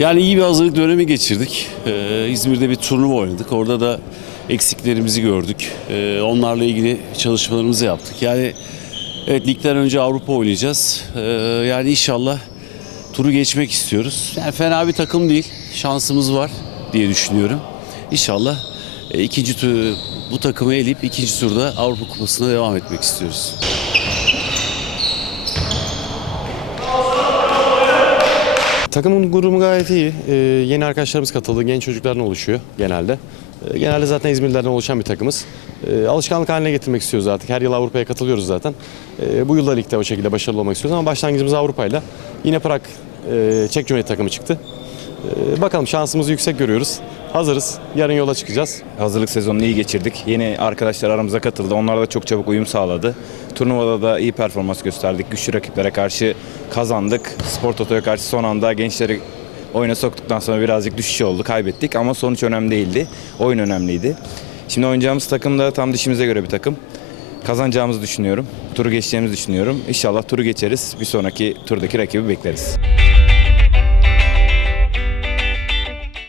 Yani iyi bir hazırlık dönemi geçirdik. Ee, İzmir'de bir turnuva oynadık. Orada da eksiklerimizi gördük. Ee, onlarla ilgili çalışmalarımızı yaptık. Yani evet ligden önce Avrupa oynayacağız. Ee, yani inşallah turu geçmek istiyoruz. Yani fena bir takım değil. Şansımız var diye düşünüyorum. İnşallah e, ikinci tur bu takımı eleyip ikinci turda Avrupa Kupası'na devam etmek istiyoruz. Takımın grubu gayet iyi. Ee, yeni arkadaşlarımız katıldı. Genç çocuklardan oluşuyor genelde. Ee, genelde zaten İzmirlilerden oluşan bir takımız. Ee, alışkanlık haline getirmek istiyoruz artık. Her yıl Avrupa'ya katılıyoruz zaten. Ee, bu yılda ligde o şekilde başarılı olmak istiyoruz ama başlangıcımız Avrupa'yla. Yine Prag e, Çek Cumhuriyeti takımı çıktı. Ee, bakalım şansımızı yüksek görüyoruz. Hazırız. Yarın yola çıkacağız. Hazırlık sezonunu iyi geçirdik. Yeni arkadaşlar aramıza katıldı. Onlar da çok çabuk uyum sağladı. Turnuvada da iyi performans gösterdik. Güçlü rakiplere karşı kazandık. Spor Toto'ya karşı son anda gençleri oyuna soktuktan sonra birazcık düşüş oldu. Kaybettik ama sonuç önemli değildi. Oyun önemliydi. Şimdi oynayacağımız takım da tam dişimize göre bir takım. Kazanacağımızı düşünüyorum. Turu geçeceğimizi düşünüyorum. İnşallah turu geçeriz. Bir sonraki turdaki rakibi bekleriz.